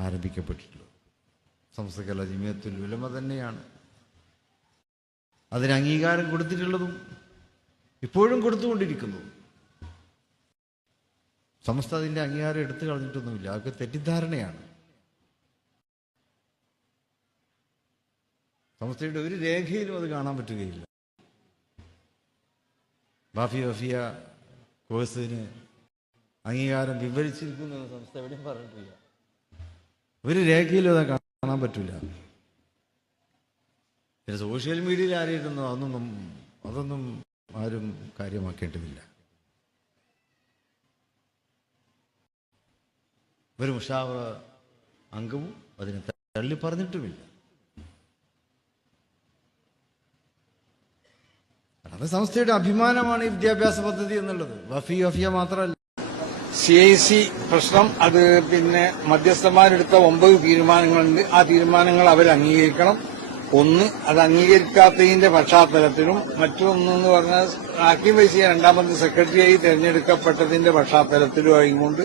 ആരംഭിക്കപ്പെട്ടിട്ടുള്ളത്. സംസ്കല ജിമിയത്തുൽ വിലമ തന്നെയാണ്. അതിന് അംഗീകാരം കൊടുത്തിട്ടുള്ളതും ഇപ്പോഴും കൊടുത്തുകൊണ്ടിരിക്കുന്നു. സമസ്ത അതിന്റെ അംഗീകാരം എടുത്തു കളഞ്ഞിട്ടൊന്നുമില്ല. അതൊക്കെ തെറ്റിദ്ധാരണയാണ്. സമസ്തയുടെ ഒരു രേഖയിലും അത് കാണാൻ പറ്റുകയില്ല. ബാഫി വഫിയ കോഴ്സിന് അംഗീകാരം വിവരിച്ചിരിക്കുന്നു സംസ്ഥ എവിടെയും പറഞ്ഞിട്ടില്ല. ഒരു രേഖയിലും അത് കാണാൻ പറ്റില്ല പിന്നെ സോഷ്യൽ മീഡിയയിൽ ആരെയിരുന്നു അതൊന്നും അതൊന്നും ആരും കാര്യമാക്കേണ്ടതില്ല. ഒരു മുഷാവറ അംഗവും അതിനെ തള്ളി പറഞ്ഞിട്ടുമില്ല. അത് സംസ്ഥയുടെ അഭിമാനമാണ് ഈ വിദ്യാഭ്യാസ പദ്ധതി എന്നുള്ളത്. വഫി വഫിയ മാത്രമല്ല. സി ഐ സി പ്രശ്നം അത് പിന്നെ മധ്യസ്ഥന്മാരെടുത്ത ഒമ്പത് തീരുമാനങ്ങളുണ്ട്. ആ തീരുമാനങ്ങൾ അവർ അംഗീകരിക്കണം. ഒന്ന് അത് അംഗീകരിക്കാത്തതിന്റെ പശ്ചാത്തലത്തിലും മറ്റൊന്നെന്ന് പറഞ്ഞാൽ ഹക്കീം വൈസിയ രണ്ടാമത് സെക്രട്ടറിയായി തെരഞ്ഞെടുക്കപ്പെട്ടതിന്റെ പശ്ചാത്തലത്തിലും ആയിക്കൊണ്ട്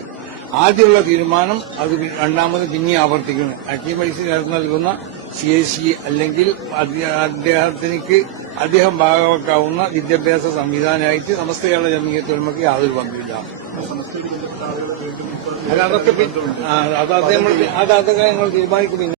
ആദ്യമുള്ള തീരുമാനം അത് രണ്ടാമത് പിന്നെ ആവർത്തിക്കുന്നു. ഹക്കീം വൈസി നൽകുന്ന സി എസ് സി അല്ലെങ്കിൽ അദ്ദേ- അദ്ദേഹത്തിനിക്ക് അദ്ദേഹം ഭാഗമാക്കാവുന്ന വിദ്യാഭ്യാസ സംവിധാനമായിട്ട് സമസ്ത കേരള ജമീയത്തൊരുമക്ക് യാതൊരു പങ്കുമില്ല. അത് അതൊക്കെ അത് അദ്ദേഹം അത് അതൊക്കെ ഞങ്ങൾ തീരുമാനിക്കും